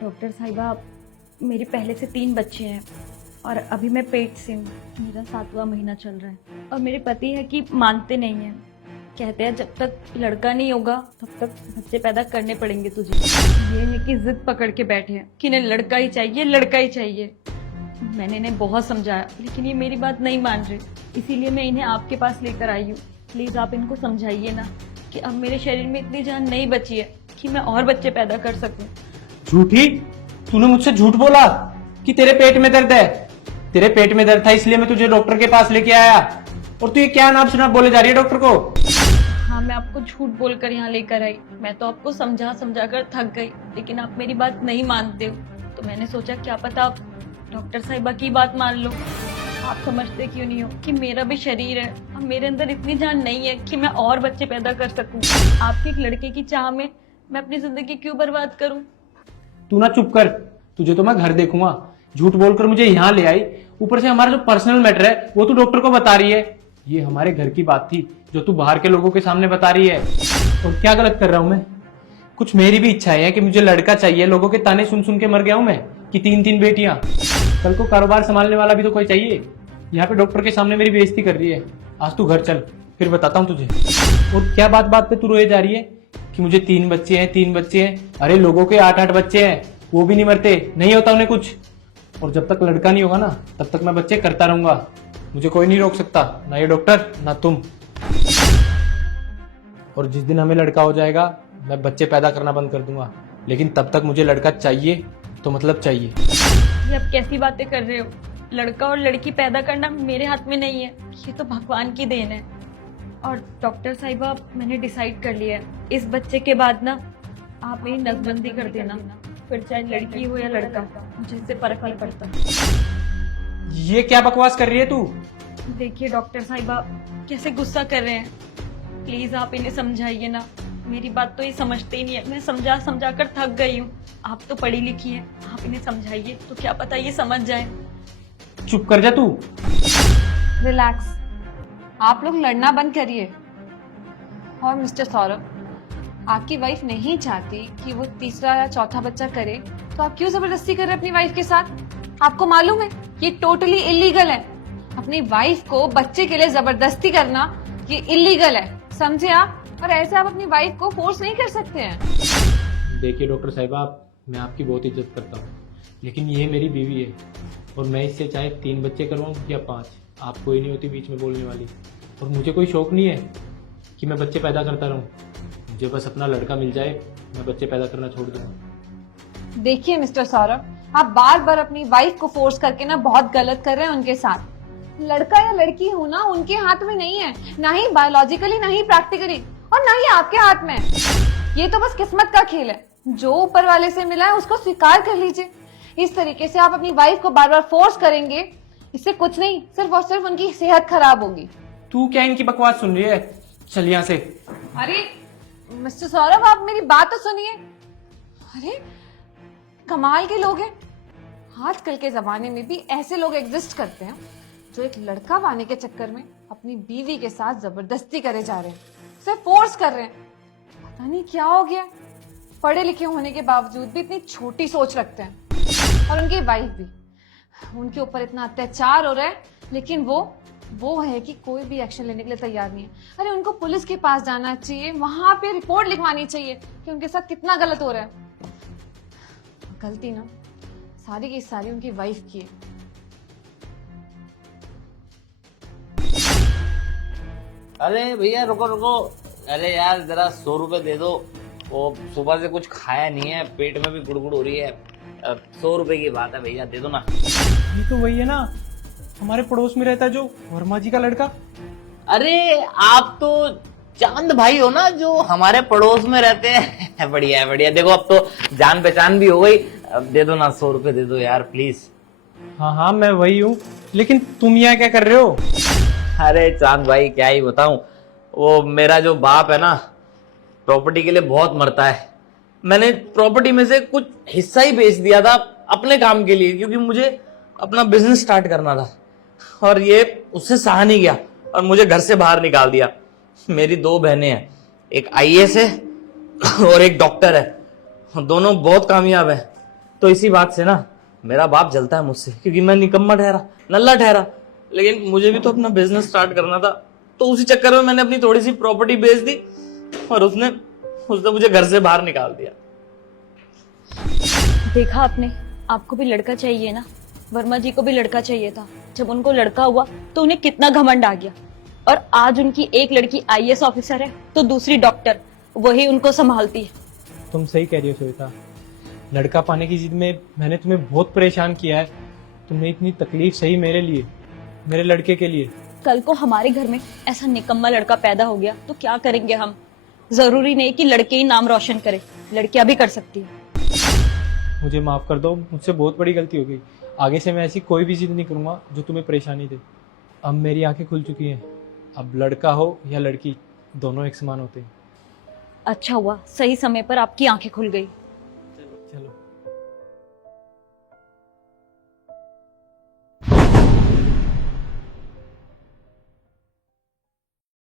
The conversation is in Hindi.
डॉक्टर साहिबा, मेरे पहले से 3 बच्चे हैं और अभी मैं पेट से हूँ। मेरा 7वां महीना चल रहा है और मेरे पति है कि मानते नहीं हैं। कहते हैं जब तक लड़का नहीं होगा तब तक बच्चे पैदा करने पड़ेंगे तुझे। ये है कि जिद पकड़ के बैठे हैं कि इन्हें लड़का ही चाहिए, लड़का ही चाहिए। मैंने इन्हें बहुत समझाया लेकिन ये मेरी बात नहीं मान रहे, इसीलिए मैं इन्हें आपके पास लेकर आई हूँ। प्लीज आप इनको समझाइए ना कि अब मेरे शरीर में इतनी जान नहीं बची है कि मैं और बच्चे पैदा कर सकूं। झूठी, तूने मुझसे झूठ बोला कि तेरे पेट में दर्द है। तेरे पेट में दर्द था इसलिए मैं तुझे डॉक्टर के पास लेके आया, और तू ये क्या नाम सुना बोले जा रही है डॉक्टर को। हाँ, मैं आपको झूठ बोलकर यहाँ लेकर आई। मैं तो आपको समझा समझा कर थक गई लेकिन आप मेरी बात नहीं मानते हो, तो मैंने सोचा क्या पता आप डॉक्टर साहिबा की बात मान लो। आप समझते क्यों नहीं हो कि मेरा भी शरीर है, अब मेरे अंदर इतनी जान नहीं है कि मैं और बच्चे पैदा कर सकूं। आपके एक लड़के की चाह में मैं अपनी जिंदगी क्यों बर्बाद करूं। तू ना चुप कर, तुझे तो मैं घर देखूंगा। झूठ बोलकर मुझे यहाँ ले आई, ऊपर से हमारा जो पर्सनल मैटर है वो तू डॉक्टर को बता रही है। ये हमारे घर की बात थी जो तू बाहर के लोगों के सामने बता रही है। और क्या गलत कर रहा हूं मैं? कुछ मेरी भी इच्छा है कि मुझे लड़का चाहिए। लोगों के ताने सुन सुन के मर गया हूं मैं कि 3-3 बेटियां। कल को कारोबार संभालने वाला भी तो कोई चाहिए। यहाँ पे डॉक्टर के सामने मेरी बेइज्जती कर रही है। आज तू घर चल, फिर बताता हूँ तुझे। और क्या बात बात पे तू रोए जा रही है कि मुझे 3 बच्चे हैं, 3 बच्चे हैं। अरे लोगों के 8-8 बच्चे हैं, वो भी नहीं मरते, नहीं होता उन्हें कुछ। और जब तक लड़का नहीं होगा ना तब तक मैं बच्चे करता रहूंगा। मुझे कोई नहीं रोक सकता, ना ये डॉक्टर ना तुम। और जिस दिन हमें लड़का हो जाएगा मैं बच्चे पैदा करना बंद कर दूंगा, लेकिन तब तक मुझे लड़का चाहिए तो मतलब चाहिए। ये आप कैसी बातें कर रहे हो? लड़का और लड़की पैदा करना मेरे हाथ में नहीं है, ये तो भगवान की देन है। और डॉक्टर साहिबा, मैंने डिसाइड कर लिया है, इस बच्चे के बाद ना आप मेरी नसबंदी कर देना, फिर चाहे लड़की हो या लड़का, मुझे इससे फर्क नहीं पड़ता। ये क्या बकवास कर रही है तू? देखिए डॉक्टर साहिबा, कैसे गुस्सा कर रहे हैं। प्लीज आप इन्हें समझाइए ना, मेरी बात तो ये समझते ही नहीं है। मैं समझा समझा कर थक गई हूँ। आप तो पढ़ी लिखी हैं, आप इन्हें समझाइए तो क्या पता ये समझ जाए। चुप कर जा तू। रिलैक्स, आप लोग लड़ना बंद करिए। और मिस्टर सौरभ, आपकी वाइफ नहीं चाहती कि वो तीसरा या चौथा बच्चा करे, तो आप क्यों जबरदस्ती कर रहे हैं अपनी वाइफ के साथ? आपको मालूम है ये टोटली इलीगल है। अपनी वाइफ को बच्चे के लिए जबरदस्ती करना ये इलीगल है, समझे आप? और ऐसे आप अपनी वाइफ को फोर्स नहीं कर सकते हैं। देखिए डॉक्टर साहिबा, मैं आपकी बहुत इज्जत करता हूँ, लेकिन ये मेरी बीवी है और मैं इससे चाहे 3 बच्चे करवाऊँ या 5, आप कोई नहीं होती बीच में बोलने वाली। और मुझे कोई शौक नहीं है कि मैं बच्चे पैदा करता रहूँ। मुझे बस अपना लड़का मिल जाए, मैं बच्चे पैदा करना छोड़ दूँगा। देखिए मिस्टर सौरभ, आप बार बार अपनी वाइफ को फोर्स करके ना बहुत गलत कर रहे हैं उनके साथ। लड़का या लड़की होना उनके हाथ में नहीं है, ना ही बायोलॉजिकली, ना ही प्रैक्टिकली, और ना ही आपके हाथ में। ये तो बस किस्मत का खेल है, जो ऊपर वाले से मिला है उसको स्वीकार कर लीजिए। इस तरीके से आप अपनी वाइफ को बार बार फोर्स करेंगे, इससे कुछ नहीं, सिर्फ और सिर्फ उनकी सेहत खराब होगी। तू क्या इनकी बकवास सुन रही है? चल यहाँ से। अरे मिस्टर सौरभ, आप मेरी बात तो सुनिए। अरे कमाल के लोग हैं। आजकल के जमाने में भी ऐसे लोग एग्जिस्ट करते हैं जो एक लड़का पाने के चक्कर में अपनी बीवी के साथ जबरदस्ती करे जा रहे हैं, सिर्फ फोर्स कर रहे हैं। पता नहीं क्या हो गया, पढ़े लिखे होने के बावजूद भी इतनी छोटी सोच रखते हैं। और उनकी वाइफ भी, उनके ऊपर इतना अत्याचार हो रहा है, लेकिन वो है कि कोई भी एक्शन लेने के लिए तैयार नहीं है। अरे उनको पुलिस के पास जाना चाहिए, वहां पे रिपोर्ट लिखवानी चाहिए कि उनके साथ कितना गलत हो रहा है। गलती ना सारी की सारी उनकी वाइफ की है। अरे भैया रुको रुको, अरे यार जरा 100 रुपए दे दो। वो सुबह से कुछ खाया नहीं है, पेट में भी गुड़गुड़ हो रही है। 100 रुपए की बात है भैया, दे दो ना। ये तो वही है ना, हमारे पड़ोस में रहता है जो वर्मा जी का लड़का। अरे आप तो चांद भाई हो ना, जो हमारे पड़ोस में रहते हैं। बढ़िया है बढ़िया। देखो अब तो जान पहचान भी हो गई। अब दे दो ना, 100 रुपए दे दो यार प्लीज। हाँ हाँ मैं वही हूँ, लेकिन तुम यहाँ क्या कर रहे हो? अरे चांद भाई क्या ही बताऊं, वो मेरा जो बाप है ना, प्रॉपर्टी के लिए बहुत मरता है। मैंने प्रॉपर्टी में से कुछ हिस्सा ही बेच दिया था अपने काम के लिए, क्योंकि मुझे अपना बिजनेस स्टार्ट करना था। और ये उससे सहा नहीं गया और मुझे घर से बाहर निकाल दिया। मेरी 2 बहनें हैं, एक आईएएस है और एक डॉक्टर है। दोनों बहुत कामयाब है, तो इसी बात से ना मेरा बाप जलता है मुझसे, क्योंकि मैं निकम्मा ठहरा, नल्ला ठहरा। लेकिन मुझे भी तो अपना बिजनेस स्टार्ट करना था, तो उसी चक्कर में मैंने अपनी थोड़ी सी प्रॉपर्टी बेच दी और उसने मुझे घर से बाहर निकाल दिया। देखा आपने, आपको भी लड़का चाहिए ना, वर्मा जी को भी लड़का चाहिए था। जब उनको लड़का हुआ तो उन्हें कितना घमंड आ गया, और आज उनकी एक लड़की आईएएस ऑफिसर है तो दूसरी डॉक्टर, वही उनको संभालती है। तुम सही कह रही हो श्वेता, लड़का पाने की जिद में मैंने तुम्हें बहुत परेशान किया है। तुमने इतनी तकलीफ सही मेरे लिए, मेरे लड़के के लिए। कल को हमारे घर में ऐसा निकम्मा लड़का पैदा हो गया तो क्या करेंगे हम? जरूरी नहीं कि लड़के ही नाम रोशन करे, लड़कियां भी कर सकती है। मुझे माफ कर दो, मुझसे बहुत बड़ी गलती हो गई। आगे से मैं ऐसी कोई भी जिद नहीं करूंगा जो तुम्हें परेशानी दे। अब मेरी आंखें खुल चुकी हैं, अब लड़का हो या लड़की दोनों एक समान होते हैं। अच्छा हुआ सही समय पर आपकी आंखें खुल गई।